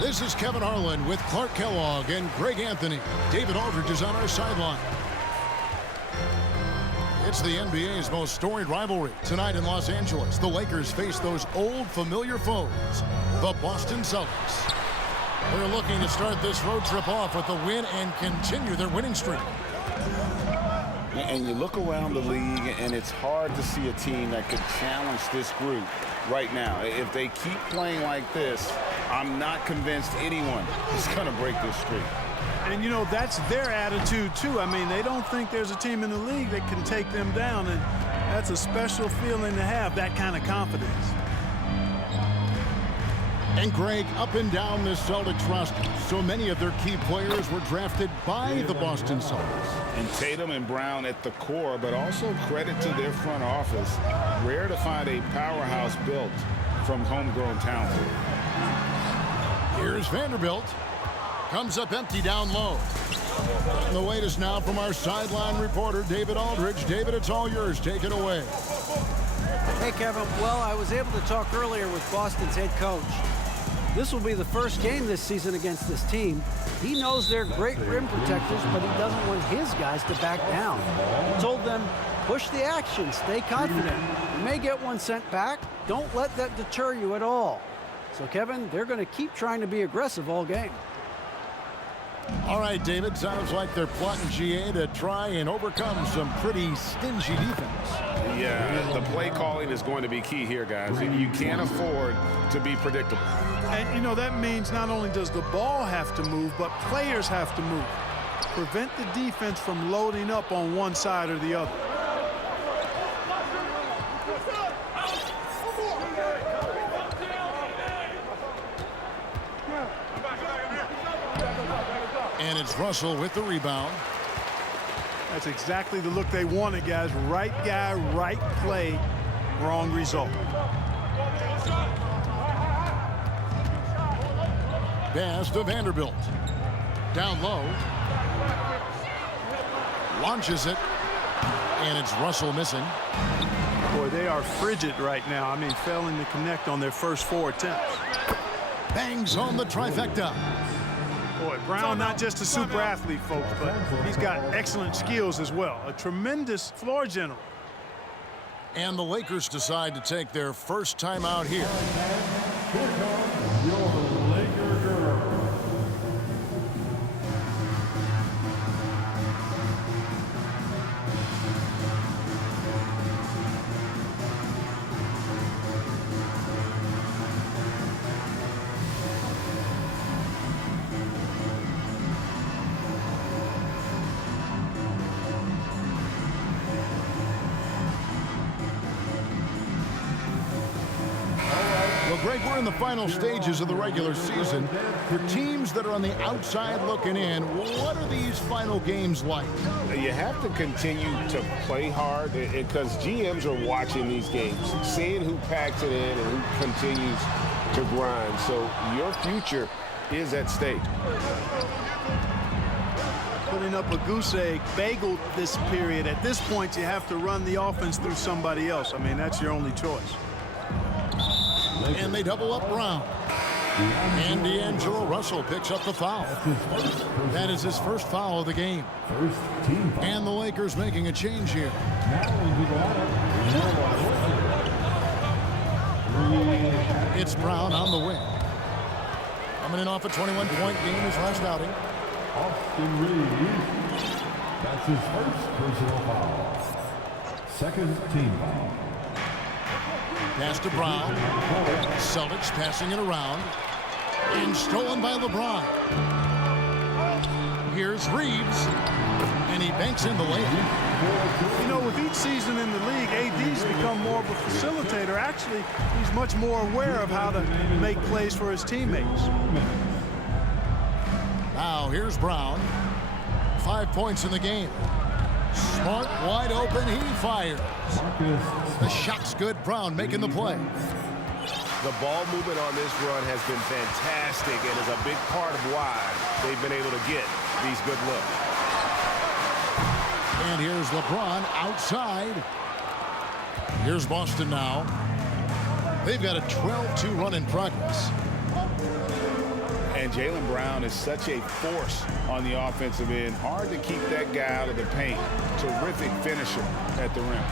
This is Kevin Harlan with Clark Kellogg and Greg Anthony. David Aldridge is on our sideline. It's the NBA's most storied rivalry. Tonight in Los Angeles, the Lakers face those old familiar foes, the Boston Celtics. They're looking to start this road trip off with a win and continue their winning streak. And you look around the league, and it's hard to see a team that could challenge this group right now. If they keep playing like this, I'm not convinced anyone is going to break this streak. And, you know, that's their attitude, too. I mean, they don't think there's a team in the league that can take them down, and that's a special feeling to have, that kind of confidence. And, Greg, up and down the Celtics roster, so many of their key players were drafted by the Boston Celtics. And Tatum and Brown at the core, but also credit to their front office. Rare to find a powerhouse built from homegrown talent. Here's Vanderbilt. Comes up empty down low. And the wait is now from our sideline reporter, David Aldridge. David, it's all yours. Take it away. Hey, Kevin. Well, I was able to talk earlier with Boston's head coach. This will be the first game this season against this team. He knows they're great rim protectors, but he doesn't want his guys to back down. He told them, push the action, stay confident. You may get one sent back. Don't let that deter you at all. So, Kevin, they're going to keep trying to be aggressive all game. All right, David, sounds like they're plotting GA to try and overcome some pretty stingy defense. Yeah, the play calling is going to be key here, guys. You can't afford to be predictable. And, you know, that means not only does the ball have to move, but players have to move. Prevent the defense from loading up on one side or the other. And it's Russell with the rebound. That's exactly the look they wanted, guys. Right guy, right play, wrong result. Pass to Vanderbilt. Down low. Launches it. And it's Russell missing. Boy, they are frigid right now. I mean, failing to connect on their first 4 attempts. Bangs on the trifecta. Boy, Brown not just a super athlete, folks, but he's got excellent skills as well. A tremendous floor general. And the Lakers decide to take their first time out here. Here comes your Laker girl. Greg, we're in the final stages of the regular season. For teams that are on the outside looking in, what are these final games like? You have to continue to play hard because GMs are watching these games, seeing who packs it in and who continues to grind. So your future is at stake. Putting up a goose egg bagel this period. At this point, you have to run the offense through somebody else. I mean, that's your only choice. And they double up Brown. And D'Angelo Russell picks up the foul. That is his first foul of the game. And the Lakers making a change here. It's Brown on the wing. Coming in off a 21-point game his last outing. Austin Reeves. That's his first personal foul. Second team foul. Pass to Brown. Celtics passing it around. And stolen by LeBron. Here's Reeves. And he banks in the layup. You know, with each season in the league, AD's become more of a facilitator. Actually, he's much more aware of how to make plays for his teammates. Now here's Brown. 5 points in the game. Smart, wide open, he fires. The shot's good. Brown making the play. The ball movement on this run has been fantastic and is a big part of why they've been able to get these good looks. And here's LeBron outside. Here's Boston now. They've got a 12-2 run in progress. And Jaylen Brown is such a force on the offensive end. Hard to keep that guy out of the paint. Terrific finisher at the rim.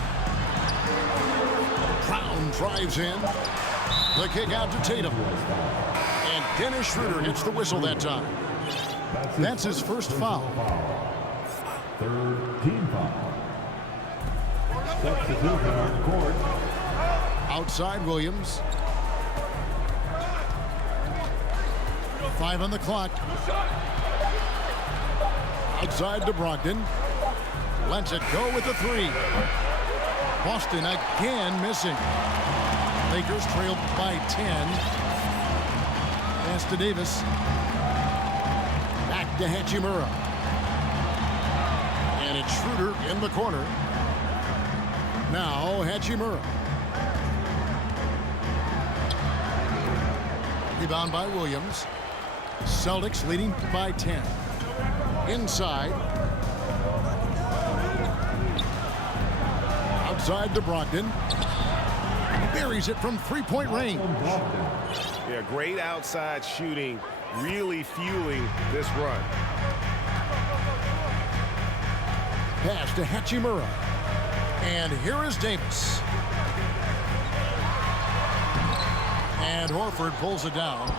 Brown drives in. The kick out to Tatum. And Dennis Schroeder gets the whistle that time. That's his first foul. Third team foul. Substitution on court. Outside Williams. 5 on the clock. Outside to Brogdon. Lets it go with the 3. Boston again missing. Lakers trail by 10. Pass to Davis. Back to Hachimura. And it's Schroeder in the corner. Now Hachimura. Rebound by Williams. Celtics leading by 10. Inside. Outside to Brogdon. Buries it from three-point range. Yeah, great outside shooting, really fueling this run. Pass to Hachimura. And here is Davis. And Horford pulls it down.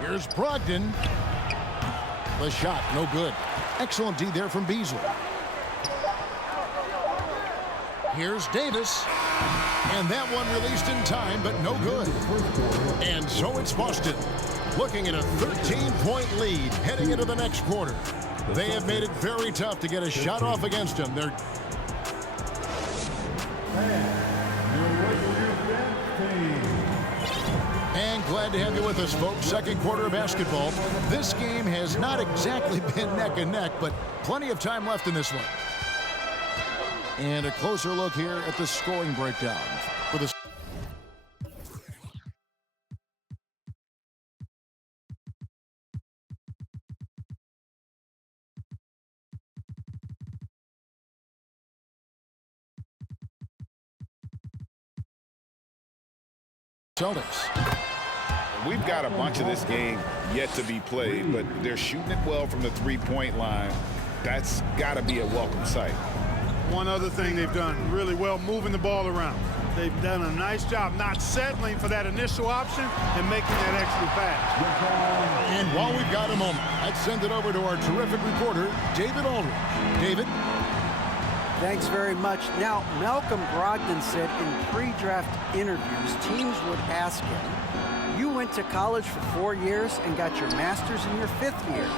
Here's Brogdon. The shot, no good. Excellent D there from Beasley. Here's Davis. And that one released in time, but no good. And so it's Boston, looking at a 13-point lead heading into the next quarter. They have made it very tough to get a shot off against them. They're And glad to have you with us, folks. Second quarter of basketball. This game has not exactly been neck and neck, but plenty of time left in this one. And a closer look here at the scoring breakdown for the Celtics. We've got a bunch of this game yet to be played, but they're shooting it well from the three-point line. That's got to be a welcome sight. One other thing they've done really well, moving the ball around. They've done a nice job not settling for that initial option and making that extra pass. And while we've got a moment, let's send it over to our terrific reporter, David Aldridge. David? Thanks very much. Now, Malcolm Brogdon said in pre-draft interviews, teams would ask him, you went to college for 4 years and got your master's in your 5th year.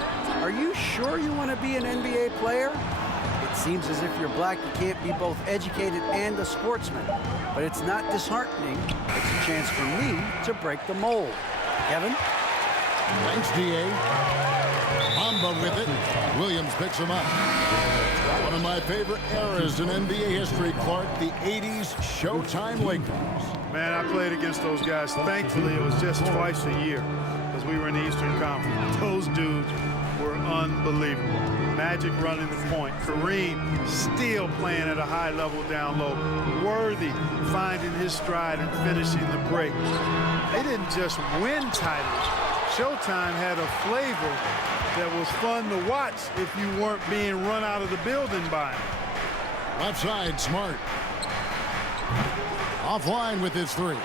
Are you sure you want to be an NBA player? It seems as if you're black, you can't be both educated and a sportsman. But it's not disheartening. It's a chance for me to break the mold. Kevin? Thanks, D.A. Mamba with it. Williams picks him up. One of my favorite eras in NBA history, Clark, the 80s Showtime Lakers. Man, I played against those guys. Thankfully, it was just twice a year because we were in the Eastern Conference. Those dudes were unbelievable. Magic running the point. Kareem still playing at a high level down low. Worthy finding his stride and finishing the break. They didn't just win titles. Showtime had a flavor that was fun to watch if you weren't being run out of the building by him. Left side, Smart. Offline with his 3.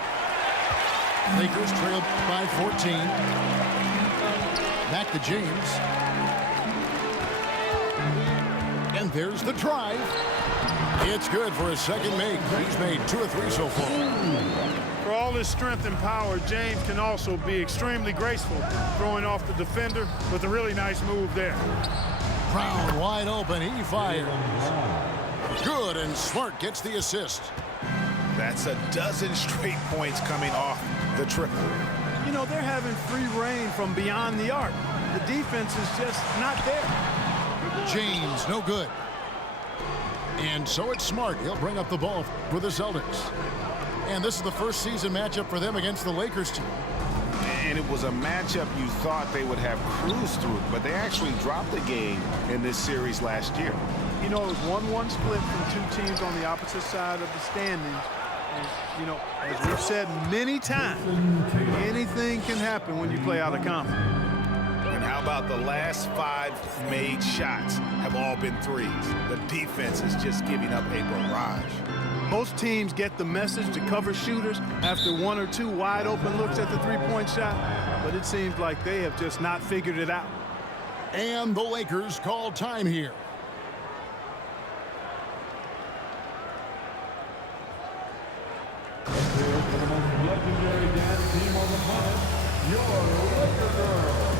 Lakers trailed by 14. Back to James. And there's the drive. It's good for his second make. He's made 2 or 3 so far. For all his strength and power, James can also be extremely graceful, throwing off the defender with a really nice move there. Brown wide open. He fires. Good, and Smart gets the assist. That's a dozen straight points coming off the triple. You know, they're having free reign from beyond the arc. The defense is just not there. James, no good. And so it's Smart. He'll bring up the ball for the Celtics. And this is the first season matchup for them against the Lakers team. And it was a matchup you thought they would have cruised through, but they actually dropped the game in this series last year. You know, it was 1-1 split from 2 teams on the opposite side of the standings. And, you know, as we've said many times, anything happen when you play out of confidence. And how about the last 5 made shots have all been threes? The defense is just giving up a barrage. Most teams get the message to cover shooters after 1 or 2 wide open looks at the three-point shot, but it seems like they have just not figured it out. And the Lakers call time here. For the most legendary dance team on the planet, your Laker Girls.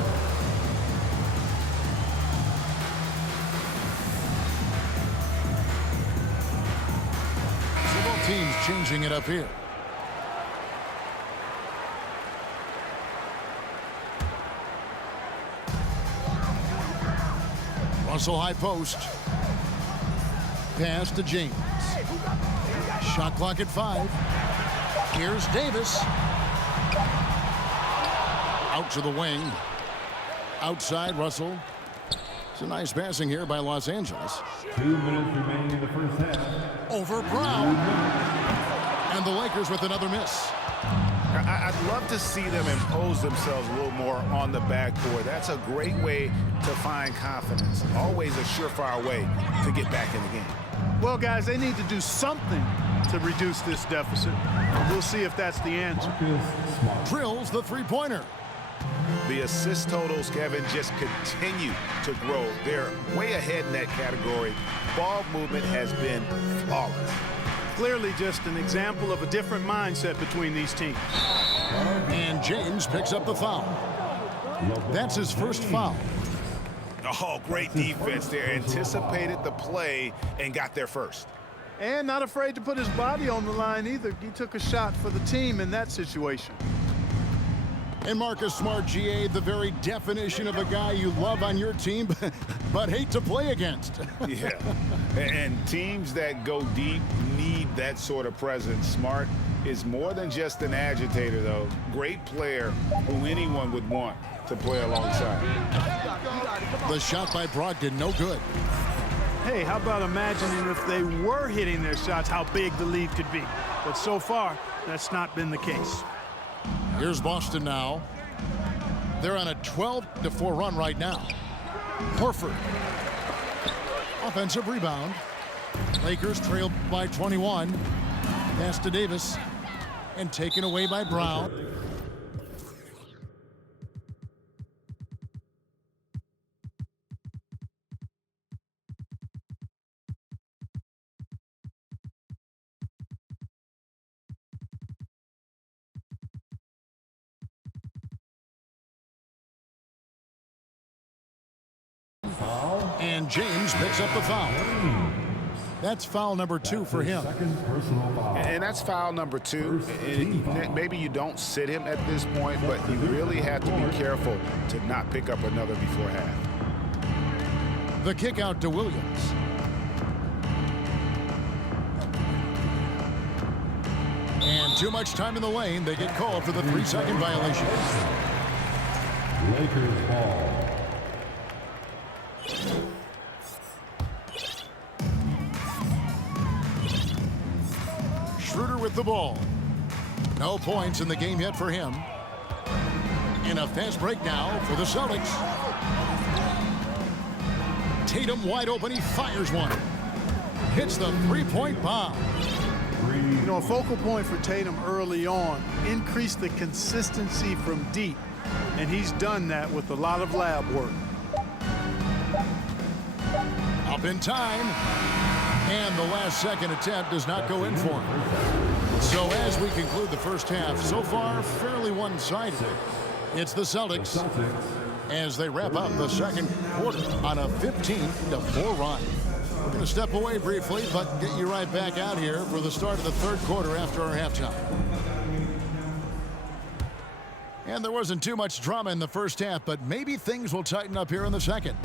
So both teams changing it up here. Russell high post. Pass to James. Shot clock at 5. Here's Davis. Out to the wing. Outside Russell. It's a nice passing here by Los Angeles. 2 minutes remaining in the first half. Over Brown. And the Lakers with another miss. I'd love to see them impose themselves a little more on the backboard. That's a great way to find confidence. Always a surefire way to get back in the game. Well, guys, they need to do something to reduce this deficit. We'll see if that's the answer. Marcus Smart. Drills the three-pointer. The assist totals, Kevin, just continue to grow. They're way ahead in that category. Ball movement has been flawless. Clearly just an example of a different mindset between these teams. And James picks up the foul. That's his first foul. Oh, great defense there. Anticipated the play and got there first. And not afraid to put his body on the line either. He took a shot for the team in that situation. And Marcus Smart, GA, the very definition of a guy you love on your team, but hate to play against. Yeah, and teams that go deep need that sort of presence. Smart is more than just an agitator, though. Great player who anyone would want to play alongside. The shot by Brogdon, no good. Hey, how about imagining if they were hitting their shots, how big the lead could be. But so far, that's not been the case. Here's Boston now. They're on a 12-4 run right now. Horford. Offensive rebound. Lakers trail by 21. Pass to Davis. And taken away by Brown. And James picks up the foul. That's foul number 2 for him. Second personal foul. And that's foul number 2. Maybe you don't sit him at this point, but you really have to be careful to not pick up another before half. The kick out to Williams. And too much time in the lane. They get called for the 3-second violation. Lakers ball. Schroeder with the ball. No points in the game yet for him. In a fast break now for the Celtics. Tatum wide open. He fires one. Hits the three-point bomb. You know, a focal point for Tatum early on, increase the consistency from deep. And he's done that with a lot of lab work. Up in time. And the last second attempt does not go in for him. So as we conclude the first half, so far fairly one-sided. It's the Celtics as they wrap up the second quarter on a 15-4 run. We're going to step away briefly, but get you right back out here for the start of the third quarter after our halftime. And there wasn't too much drama in the first half, but maybe things will tighten up here in the second.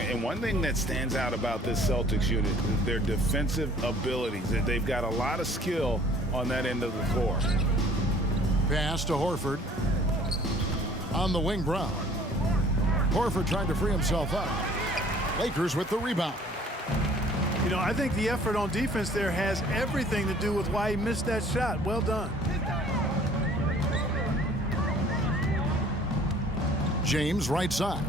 And one thing that stands out about this Celtics unit is their defensive abilities. They've got a lot of skill on that end of the floor. Pass to Horford. On the wing, Brown. Horford trying to free himself up. Lakers with the rebound. You know, I think the effort on defense there has everything to do with why he missed that shot. Well done. James right side.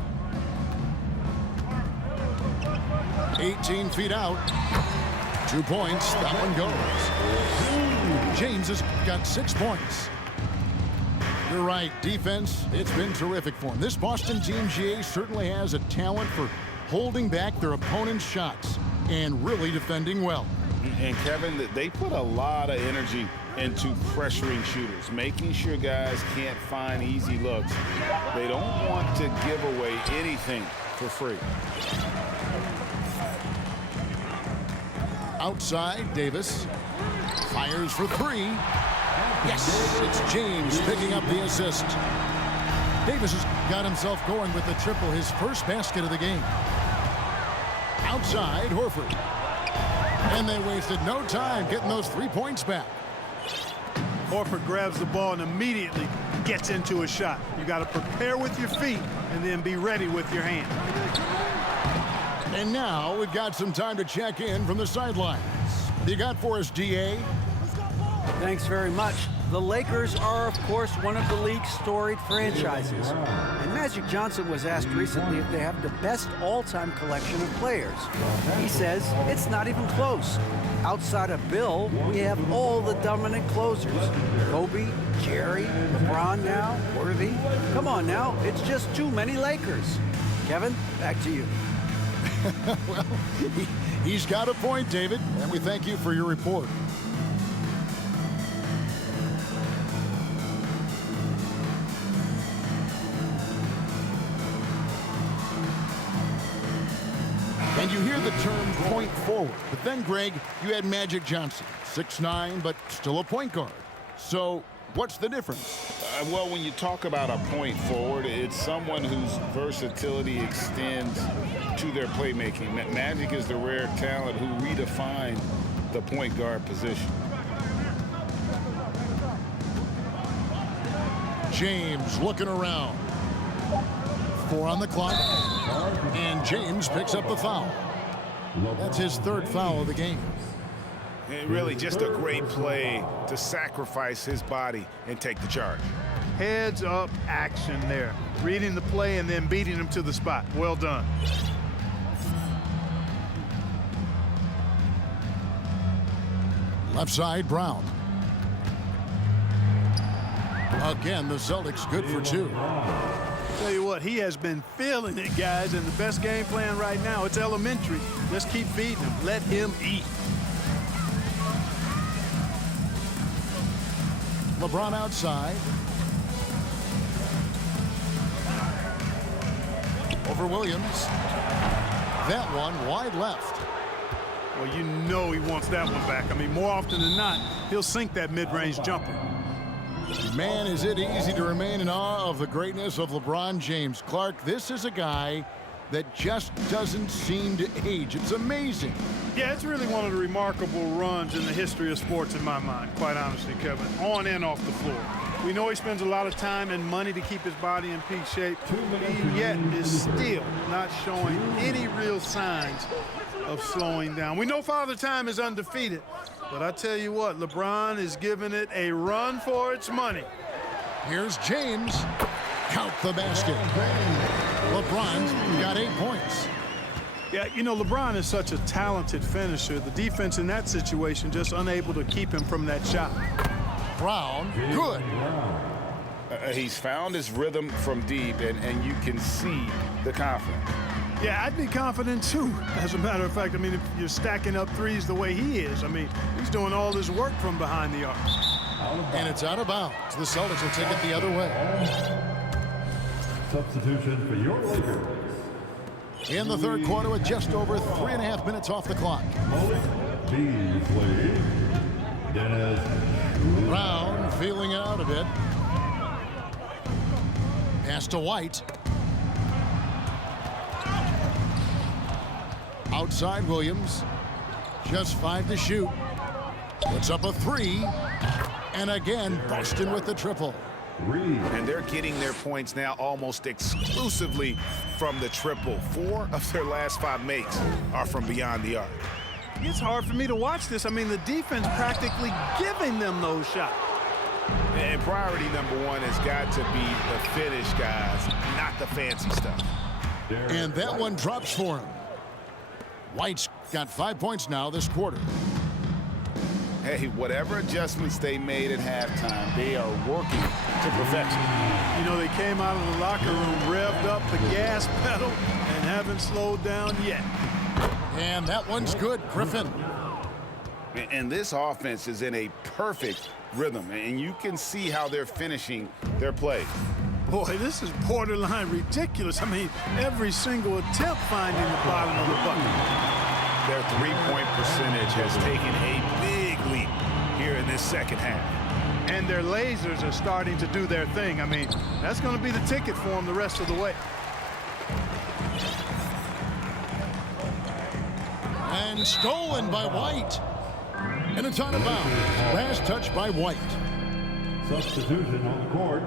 18 feet out. 2 points. That one goes. James has got 6 points. You're right. Defense, it's been terrific for him. This Boston team, GA, certainly has a talent for holding back their opponent's shots and really defending well. And Kevin, they put a lot of energy into pressuring shooters, making sure guys can't find easy looks. They don't want to give away anything for free. Outside, Davis fires for 3. Yes, it's James picking up the assist. Davis has got himself going with the triple, his first basket of the game. Outside, Horford. And they wasted no time getting those 3 points back. Horford grabs the ball and immediately gets into a shot. You got to prepare with your feet and then be ready with your hand. And now we've got some time to check in from the sidelines. You got for us, DA? Thanks very much. The Lakers are, of course, one of the league's storied franchises. And Magic Johnson was asked recently if they have the best all-time collection of players. He says it's not even close. Outside of Bill, we have all the dominant closers. Kobe, Jerry, LeBron now, Worthy. Come on now, it's just too many Lakers. Kevin, back to you. Well, he's got a point, David, and we thank you for your report. And you hear the term point forward. But then, Greg, you had Magic Johnson, 6'9", but still a point guard. So what's the difference? Well, when you talk about a point forward, it's someone whose versatility extends to their playmaking. Magic is the rare talent who redefined the point guard position. James looking around. 4 on the clock. And James picks up the foul. That's his 3rd foul of the game. And really just a great play to sacrifice his body and take the charge. Heads up action there. Reading the play and then beating him to the spot. Well done. Left side, Brown. Again, the Celtics good for 2. Tell you what, he has been feeling it, guys, and the best game plan right now, it's elementary. Let's keep feeding him. Let him eat. LeBron outside. Over Williams. That one wide left. Well, you know he wants that one back. I mean, more often than not, he'll sink that mid-range jumper. Man, is it easy to remain in awe of the greatness of LeBron James. Clark, this is a guy that just doesn't seem to age. It's amazing. Yeah, it's really one of the remarkable runs in the history of sports in my mind, quite honestly, Kevin, on and off the floor. We know he spends a lot of time and money to keep his body in peak shape. He yet is still not showing any real signs of slowing down. We know Father Time is undefeated, but I tell you what, LeBron is giving it a run for its money. Here's James. Count the basket. LeBron's got 8 points. Yeah, you know, LeBron is such a talented finisher. The defense in that situation just unable to keep him from that shot. Brown, good. He's found his rhythm from deep, and you can see the confidence. Yeah, I'd be confident too. As a matter of fact, I mean, if you're stacking up threes the way he is, I mean, he's doing all this work from behind the arc. And it's out of bounds. The Celtics will take it the other way. Substitution for your Lakers. In the 3rd quarter with just over 3.5 minutes off the clock. Beasley. Dennis. Brown feeling it out a bit. Pass to White. Outside Williams. Just 5 to shoot. Puts up a 3. And again, Boston with the triple. And they're getting their points now almost exclusively from the triple. 4 of their last 5 makes are from beyond the arc. It's hard for me to watch this. I mean, the defense practically giving them those shots. And priority number one has got to be the finish, guys, not the fancy stuff. And that one drops for him. White's got 5 points now this quarter. Hey, whatever adjustments they made at halftime, they are working to perfection. You know, they came out of the locker room, revved up the gas pedal, and haven't slowed down yet. And that one's good, Griffin. And this offense is in a perfect rhythm, and you can see how they're finishing their play. Boy, this is borderline ridiculous. I mean, every single attempt finding the bottom of the bucket. Their three-point percentage has taken a big leap here in this second half. And their lasers are starting to do their thing. I mean, that's going to be the ticket for them the rest of the way. And stolen by White. And it's out of bounds. Last touch by White. Substitution on the court.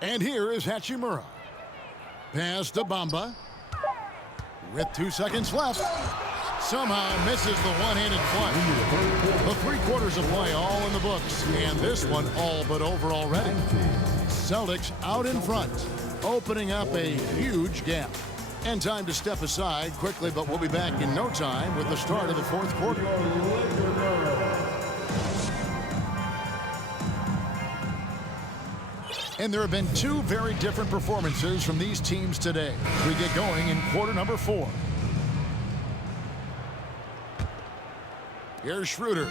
And here is Hachimura. Pass to Bamba. With 2 seconds left. Somehow misses the one-handed flush. The 3 quarters of play all in the books. And this one all but over already. Celtics out in front. Opening up a huge gap. And time to step aside quickly, but we'll be back in no time with the start of the 4th quarter. And there have been 2 very different performances from these teams today. We get going in quarter number 4. Here's Schroeder.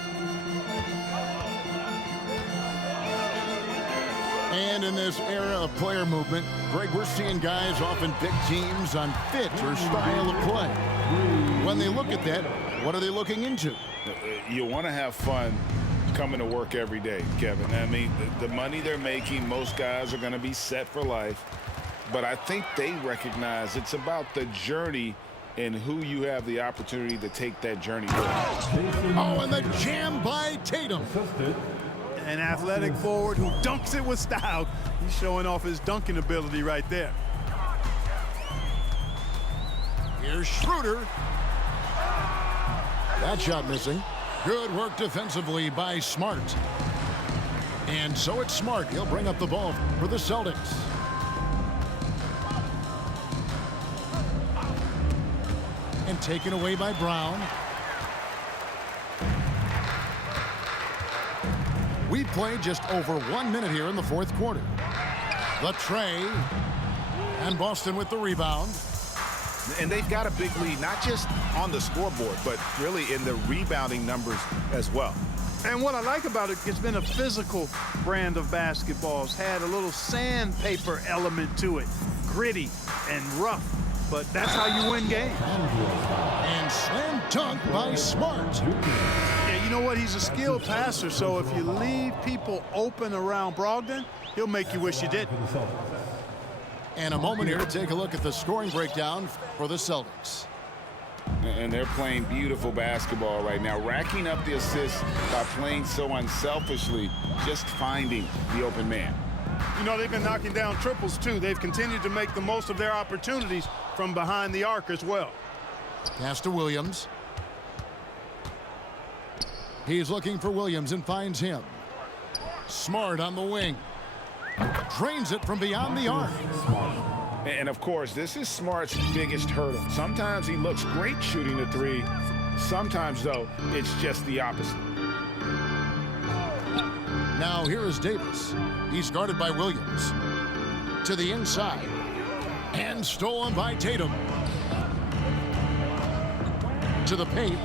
And in this era of player movement, Greg, we're seeing guys often pick teams on fit or style of play. When they look at that, what are they looking into? You want to have fun coming to work every day, Kevin. I mean, the money they're making, most guys are going to be set for life. But I think they recognize it's about the journey and who you have the opportunity to take that journey with. Oh, and the jam by Tatum. An athletic forward who dunks it with style. He's showing off his dunking ability right there. Here's Schroeder. That shot missing. Good work defensively by Smart. And so it's Smart. He'll bring up the ball for the Celtics. And taken away by Brown. We played just over 1 minute here in the 4th quarter. The tray. And Boston with the rebound. And they've got a big lead, not just on the scoreboard, but really in the rebounding numbers as well. And what I like about it, it's been a physical brand of basketball. It's had a little sandpaper element to it. Gritty and rough. But that's how you win games. And slam dunk by Smart. Yeah, you know what? He's a skilled passer, so if you leave people open around Brogdon, he'll make you wish you did. And a moment here to take a look at the scoring breakdown for the Celtics. And they're playing beautiful basketball right now, racking up the assists by playing so unselfishly, just finding the open man. You know, they've been knocking down triples, too. They've continued to make the most of their opportunities from behind the arc as well. Pass to Williams. He's looking for Williams and finds him. Smart on the wing. Drains it from beyond the arc. And, of course, this is Smart's biggest hurdle. Sometimes he looks great shooting the three. Sometimes, though, it's just the opposite. Now here is Davis. He's guarded by Williams. To the inside. And stolen by Tatum. To the paint.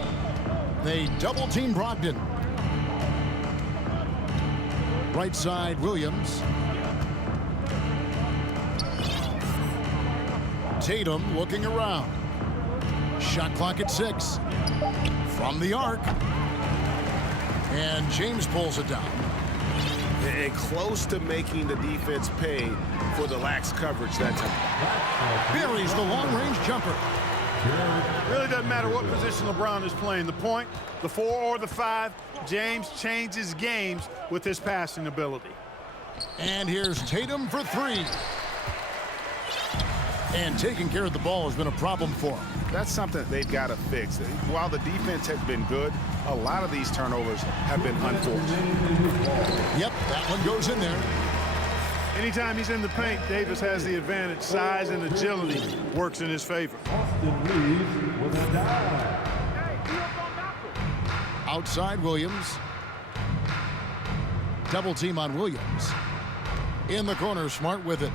They double-team Brogdon. Right side, Williams. Tatum looking around. Shot clock at 6. From the arc. And James pulls it down. And close to making the defense pay for the lax coverage that time. Buries the long-range jumper. Really doesn't matter what position LeBron is playing. The point, the 4 or the 5, James changes games with his passing ability. And here's Tatum for 3. And taking care of the ball has been a problem for him. That's something they've got to fix. While the defense has been good, a lot of these turnovers have been unfortunate. Yep, that one goes in there. Anytime he's in the paint, Davis has the advantage. Size and agility works in his favor. Boston leads with a dive. Outside Williams. Double team on Williams. In the corner, Smart with it.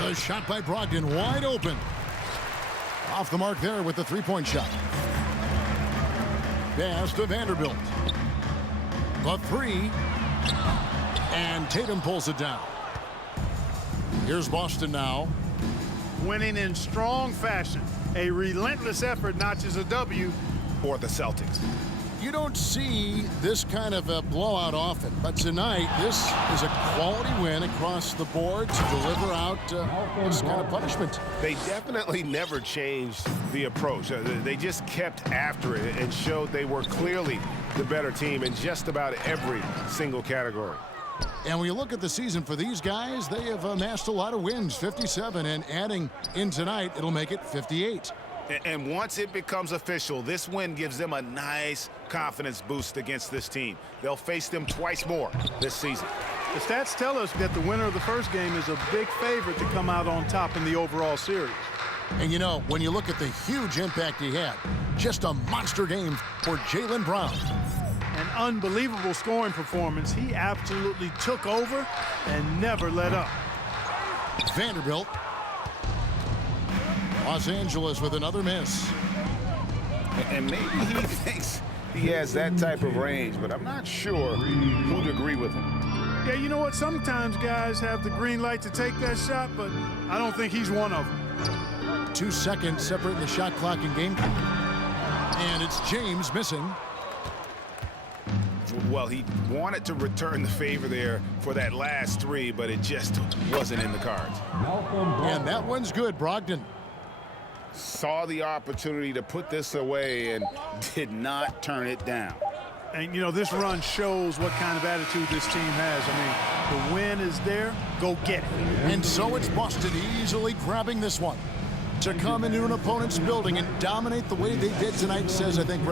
The shot by Brogdon, wide open. Off the mark there with the three-point shot. Pass to Vanderbilt. The three. And Tatum pulls it down. Here's Boston now. Winning in strong fashion. A relentless effort notches a W. For the Celtics. You don't see this kind of a blowout often, but tonight this is a quality win across the board to deliver out this kind of punishment. They definitely never changed the approach. They just kept after it and showed they were clearly the better team in just about every single category. And when you look at the season for these guys, they have amassed a lot of wins, 57, and adding in tonight, it'll make it 58. And once it becomes official, this win gives them a nice confidence boost against this team. They'll face them twice more this season. The stats tell us that the winner of the first game is a big favorite to come out on top in the overall series. And you know, when you look at the huge impact he had, just a monster game for Jaylen Brown. An unbelievable scoring performance. He absolutely took over and never let up. Vanderbilt. Los Angeles with another miss. And maybe he thinks he has that type of range, but I'm not sure who'd agree with him. Yeah, you know what? Sometimes guys have the green light to take that shot, but I don't think he's one of them. 2 seconds separating the shot clock and game clock. And it's James missing. Well, he wanted to return the favor there for that last three, but it just wasn't in the cards. And that one's good, Brogdon. Saw the opportunity to put this away and did not turn it down. And, you know, this run shows what kind of attitude this team has. I mean, the win is there. Go get it. And so it's Boston easily grabbing this one. To come into an opponent's building and dominate the way they did tonight says, I think,